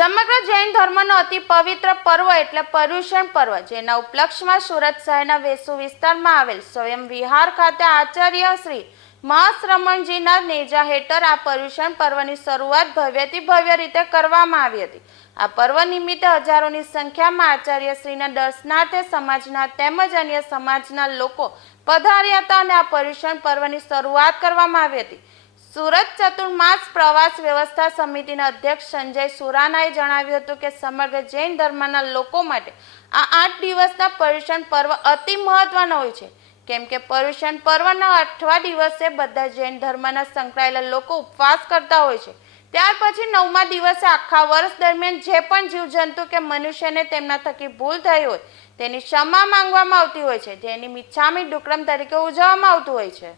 સમગ્ર જૈન ધર્મનો અતિ પવિત્ર પર્વ એટલે પર્યુષણ પર્વ, જેના ઉપલક્ષમાં સુરત શહેરના વેસુ વિસ્તારમાં આવેલ સ્વયં વિહાર ખાતે આચાર્ય શ્રી મહાશ્રમણજીના નેજા હેઠળ આ પર્યુષણ પર્વની શરૂઆત ભવ્યથી ભવ્ય રીતે કરવામાં આવી હતી. આ પર્વ નિમિત્તે હજારોની સંખ્યામાં આચાર્ય શ્રીના દર્શનાર્થે સમાજના તેમજ અન્ય સમાજના લોકો પધાર્યા હતા અને આ પર્યુષણ પર્વની શરૂઆત કરવામાં આવી હતી. સુરત ચતુર્માસ પ્રવાસ વ્યવસ્થા સમિતિના અધ્યક્ષ સંજય સુરાનાએ જણાવ્યું હતું કે સમગ્ર જૈન ધર્મના લોકો માટે આ આઠ દિવસના પર્યુષણ પર્વ અતિ મહત્વનો હોય છે. કેમ કે પર્યુષણ પર્વના અઠવા દિવસે બધા જૈન ધર્મના સંકળાયેલા લોકો ઉપવાસ કરતા હોય છે. ત્યાર પછી નવમા દિવસે આખા વર્ષ દરમિયાન જે પણ જીવજંતુ કે મનુષ્યને તેમના થકી ભૂલ થઈ હોય તેની ક્ષમા માંગવામાં આવતી હોય છે. જેની મિચ્છામી ડુક્રમ તરીકે ઉજવવામાં આવતું હોય છે.